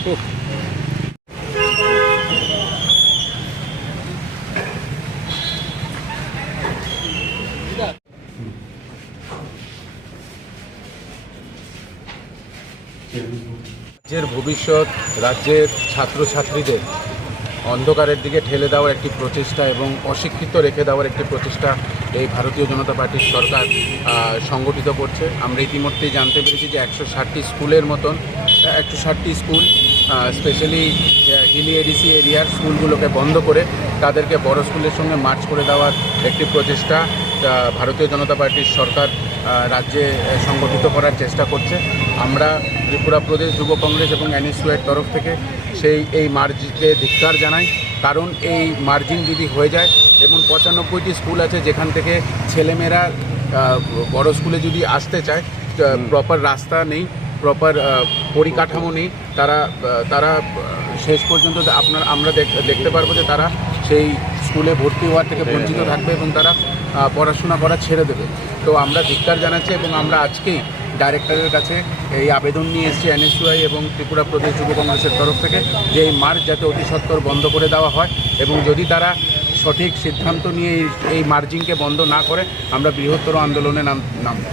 রাজ্যের ভবিষ্যৎ, রাজ্যের ছাত্রছাত্রীদের অন্ধকারের দিকে ঠেলে দেওয়ার একটি প্রচেষ্টা এবং অশিক্ষিত রেখে দেওয়ার একটি প্রচেষ্টা এই ভারতীয় জনতা পার্টির সরকার সংগঠিত করছে। আমরা ইতিমধ্যেই জানতে পেরেছি যে 160টি স্কুলের মতন 160টি স্কুল, স্পেশালি হিলি এডিসি এরিয়ার স্কুলগুলোকে বন্ধ করে তাদেরকে বড় স্কুলের সঙ্গে মার্চ করে দেওয়ার একটি প্রচেষ্টা ভারতীয় জনতা পার্টির সরকার রাজ্যে সংগঠিত করার চেষ্টা করছে। আমরা ত্রিপুরা প্রদেশ যুব কংগ্রেস এবং এনএসইউয়ের তরফ থেকে এই মার্চকে ধিক্কার জানাই। কারণ এই মার্জিং যদি হয়ে যায় এবং 95টি স্কুল আছে যেখান থেকে ছেলেমেয়েরা বড় স্কুলে যদি আসতে চায়, প্রপার রাস্তা নেই, প্রপার পরিকাঠামো নেই, তারা শেষ পর্যন্ত আমরা দেখতে পারবো যে তারা সেই স্কুলে ভর্তি হওয়ার থেকে বঞ্চিত থাকবে এবং তারা পড়াশোনা করা ছেড়ে দেবে। তো আমরা ধিক্কার জানাচ্ছি এবং আমরা আজকেই ডাইরেক্টরের কাছে এই আবেদন নিয়ে এসেছি এনএসইউআই এবং ত্রিপুরা প্রদেশ যুব কংগ্রেসের তরফ থেকে যে এই মার্চ যাতে অতি সত্বর বন্ধ করে দেওয়া হয় এবং যদি তারা সঠিক সিদ্ধান্ত নিয়ে এই মার্জিংকে বন্ধ না করে আমরা বৃহত্তর আন্দোলনে নামব।